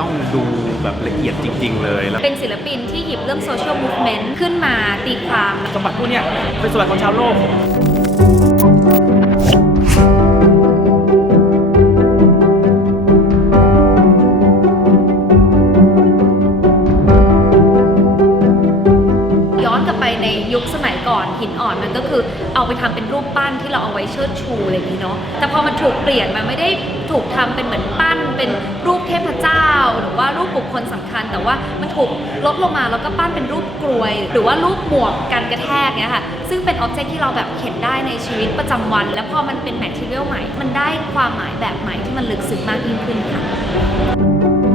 ต้องดูแบบละเอียดจริง ๆ เลยแล้วเป็นศิลปินที่หยิบเรื่องโซเชียลมูฟเมนต์ขึ้นมาตีความสมบัติพวกเนี้ยเป็นสมบัติของชาวโลก ย้อนกลับไปในยุคสมัยก่อนหินอ่อนมันก็คือเอาไปทำเป็นรูปปั้นที่เราเอาไว้เชิดชูอะไรอย่างนี้เนาะแต่พอมันถูกเปลี่ยนมันไม่ได้ถูกทำเป็นเหมือนปั้นเป็น แต่ว่ามันถูกลดลงมาแล้วก็ปั้นเป็นรูปกลวย หรือว่ารูปหมวกกันกระแทกเนี่ยค่ะซึ่งเป็นอ็อบเจกต์ที่เราแบบเห็นได้ในชีวิตประจำวัน แล้วพอมันเป็นแมทเทียลใหม่ มันได้ความหมายแบบใหม่ที่มันลึกซึ้งมากยิ่งขึ้นค่ะ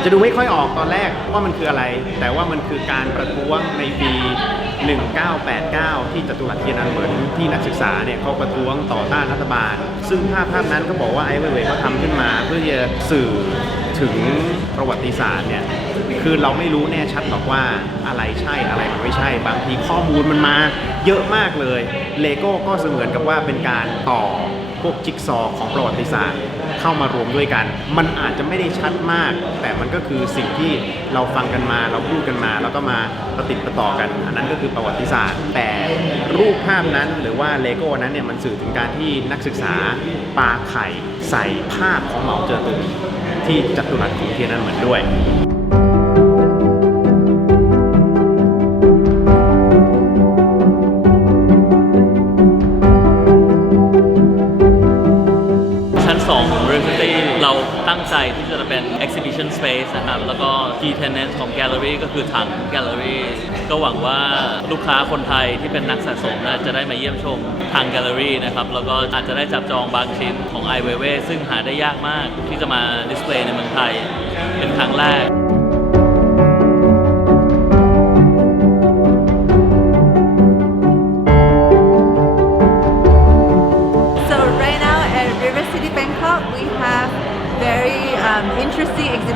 อาจจะดูไม่ค่อยออกตอนแรกว่ามันคืออะไร แต่ว่ามันคือการประท้วงในปี 1989 ที่จตุรัสเทียนอันเหมินที่นักศึกษาเนี่ยเขาประท้วงต่อต้านรัฐบาล ซึ่งภาพภาพนั้นก็บอกว่าไอ้เว่ยเว่ยเขาทำขึ้นมา เพื่อจะสื่อถึงประวัติศาสตร์เนี่ยคือเราไม่รู้แน่ชัดหรอกว่าอะไรใช่อะไรมันไม่ใช่ บางทีข้อมูลมันมาเยอะมากเลยเลโก้ก็เสมือนกับว่าเป็นการต่อ พวกจิ๊กซอว์ของประวัติศาสตร์เข้ามารวมด้วยกัน มันอาจจะไม่ได้ชัดมาก แต่มันก็คือสิ่งที่เราฟังกันมาเราพูดกันมา แล้วก็มาประติดประต่อกัน อันนั้นก็คือประวัติศาสตร์ แต่รูปภาพนั้นหรือว่าเลโก้นั้นเนี่ยมันสื่อถึงการที่นักศึกษาปาไข่ใส่ภาพของเหมาเจ๋อตุงที่จัตุรัสของเทียนนั้นเหมือนด้วย ตั้งใจที่จะเป็น exhibition space นะครับ แล้วก็ key tenant ของ gallery ก็คือถัง gallery ก็หวังว่าลูกค้าคนไทยที่เป็นนักสะสมนะจะได้มาเยี่ยมชมทาง gallery นะครับ แล้วก็อาจจะได้จับจองบางชิ้นของ i w e w e ซึ่งหาได้ยากมากที่จะมา display ในเมืองไทย เป็นครั้งแรก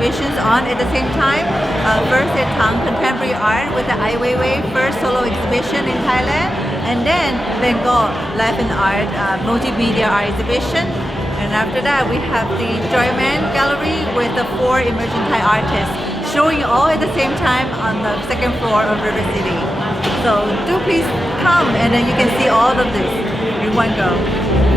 exhibitions on at the same time. Uh, first, at Tang Contemporary Art with the Ai Weiwei first solo exhibition in Thailand, and then Bengal Life and Art uh, multimedia art exhibition. And after that, we have the Joyman Gallery with the four emerging Thai artists showing all at the same time on the second floor of River City. So do please come and then you can see all of this in one go.